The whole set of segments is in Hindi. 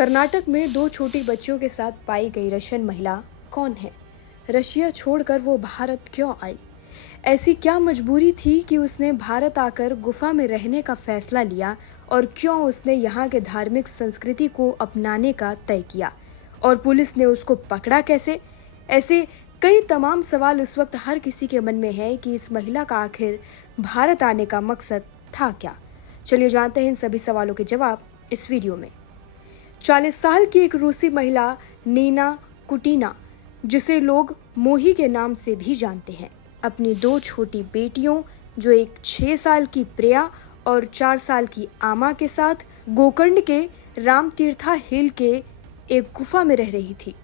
कर्नाटक में दो छोटी बच्चियों के साथ पाई गई रशियन महिला कौन है? रशिया छोड़कर वो भारत क्यों आई? ऐसी क्या मजबूरी थी कि उसने भारत आकर गुफा में रहने का फैसला लिया और क्यों उसने यहाँ के धार्मिक संस्कृति को अपनाने का तय किया? और पुलिस ने उसको पकड़ा कैसे? ऐसे कई तमाम सवाल इस वक्त हर किसी के मन में है कि इस महिला का आखिर भारत आने का मकसद था क्या? चलिए जानते हैं इन सभी सवालों के जवाब इस वीडियो में। 40 साल की एक रूसी महिला नीना कुटीना, जिसे लोग मोही के नाम से भी जानते हैं, अपनी दो छोटी बेटियों जो एक 6 साल की प्रिया और 4 साल की आमा के साथ गोकर्ण के रामतीर्था हिल के एक गुफा में रह रही थी।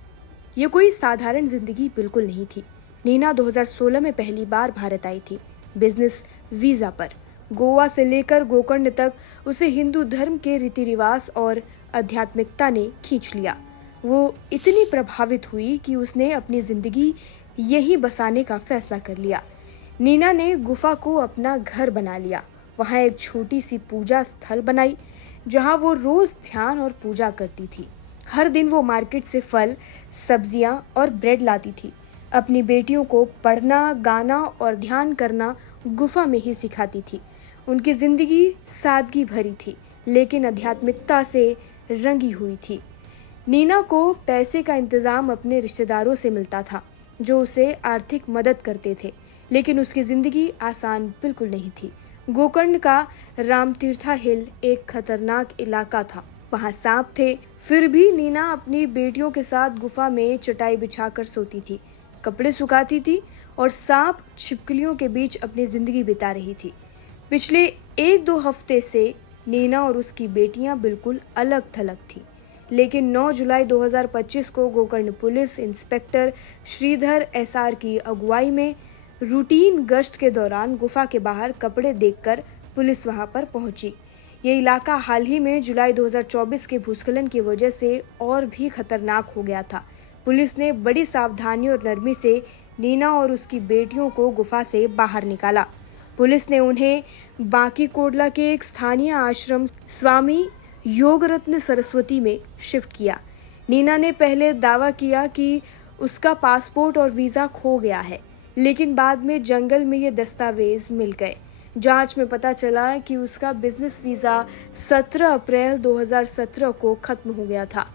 ये कोई साधारण जिंदगी बिल्कुल नहीं थी। नीना 2016 में पहली बार भारत आई थी, बिजनेस वीजा पर। गोवा से लेकर गोकर्ण तक उसे हिंदू धर्म के रीति रिवाज और आध्यात्मिकता ने खींच लिया। वो इतनी प्रभावित हुई कि उसने अपनी जिंदगी यहीं बसाने का फैसला कर लिया। नीना ने गुफा को अपना घर बना लिया। वहाँ एक छोटी सी पूजा स्थल बनाई जहाँ वो रोज ध्यान और पूजा करती थी। हर दिन वो मार्केट से फल, सब्जियाँ और ब्रेड लाती थी। अपनी बेटियों को पढ़ना, गाना और ध्यान करना गुफा में ही सिखाती थी। उनकी जिंदगी सादगी भरी थी, लेकिन आध्यात्मिकता से रंगी हुई थी। नीना को पैसे का इंतजाम अपने रिश्तेदारों से मिलता था, जो उसे आर्थिक मदद करते थे, लेकिन उसकी जिंदगी आसान बिल्कुल नहीं थी। गोकर्ण का रामतीर्था हिल एक खतरनाक इलाका था। वहाँ सांप थे, फिर भी नीना अपनी बेटियों के साथ गुफा में चटाई बिछाकर सोती थी, कपड़े सुखाती थी और सांप छिपकलियों के बीच अपनी जिंदगी बिता रही थी। पिछले 1-2 हफ्ते से नीना और उसकी बेटियां बिल्कुल अलग थलग थी, लेकिन 9 जुलाई 2025 को Gokarna police inspector Sridhar SR की अगुवाई में रूटीन गश्त के दौरान गुफा के बाहर कपड़े देखकर पुलिस वहां पर पहुंची। ये इलाका हाल ही में जुलाई 2024 के भूस्खलन की वजह से और भी खतरनाक हो गया था। पुलिस ने बड़ी सावधानी और नरमी से नीना और उसकी बेटियों को गुफा से बाहर निकाला। पुलिस ने उन्हें बांकी कोडला के एक स्थानीय आश्रम स्वामी योगरत्न सरस्वती में शिफ्ट किया। नीना ने पहले दावा किया कि उसका पासपोर्ट और वीज़ा खो गया है, लेकिन बाद में जंगल में ये दस्तावेज मिल गए। जांच में पता चला कि उसका बिजनेस वीज़ा 17 अप्रैल 2017 को खत्म हो गया था।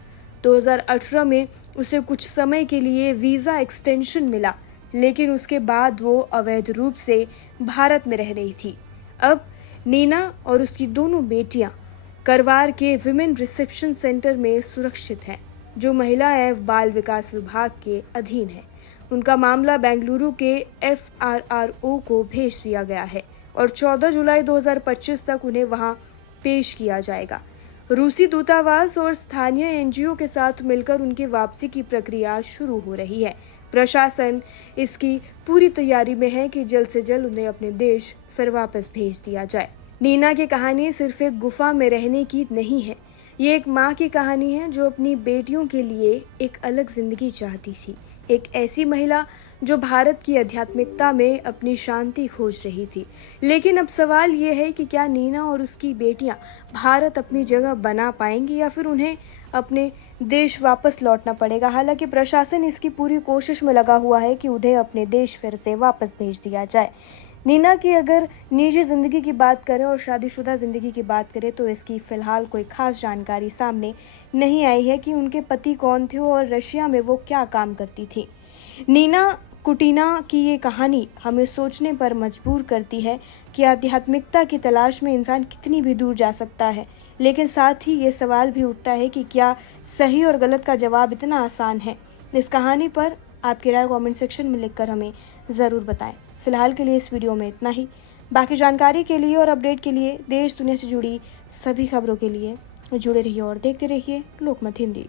2018 में उसे कुछ समय के लिए वीज़ा एक्सटेंशन मिला, लेकिन उसके बाद वो अवैध रूप से भारत में रह रही थी। अब नीना और उसकी दोनों बेटियां करवार के विमेन रिसेप्शन सेंटर में सुरक्षित हैं, जो महिला एवं बाल विकास विभाग के अधीन है। उनका मामला बेंगलुरु के FRRO को भेज दिया गया है और 14 जुलाई 2025 तक उन्हें वहां पेश किया जाएगा। रूसी दूतावास और स्थानीय NGO के साथ मिलकर उनकी वापसी की प्रक्रिया शुरू हो रही है। प्रशासन इसकी पूरी तैयारी में है कि जल्द से जल्द उन्हें अपने देश फिर वापस भेज दिया जाए। नीना की कहानी सिर्फ एक गुफा में रहने की नहीं है, ये एक माँ की कहानी है जो अपनी बेटियों के लिए एक अलग जिंदगी चाहती थी। एक ऐसी महिला जो भारत की आध्यात्मिकता में अपनी शांति खोज रही थी। लेकिन अब सवाल ये है कि क्या नीना और उसकी बेटियां भारत अपनी जगह बना पाएंगी या फिर उन्हें अपने देश वापस लौटना पड़ेगा। हालांकि प्रशासन इसकी पूरी कोशिश में लगा हुआ है कि उन्हें अपने देश फिर से वापस भेज दिया जाए। नीना की अगर निजी ज़िंदगी की बात करें और शादीशुदा ज़िंदगी की बात करें तो इसकी फ़िलहाल कोई ख़ास जानकारी सामने नहीं आई है कि उनके पति कौन थे और रशिया में वो क्या काम करती थी। नीना कुटीना की ये कहानी हमें सोचने पर मजबूर करती है कि आध्यात्मिकता की तलाश में इंसान कितनी भी दूर जा सकता है, लेकिन साथ ही ये सवाल भी उठता है कि क्या सही और गलत का जवाब इतना आसान है। इस कहानी पर आपकी राय कमेंट सेक्शन में लिखकर हमें ज़रूर बताएं। फिलहाल के लिए इस वीडियो में इतना ही। बाकी जानकारी के लिए और अपडेट के लिए देश दुनिया से जुड़ी सभी खबरों के लिए जुड़े रहिए और देखते रहिए लोकमत हिंदी।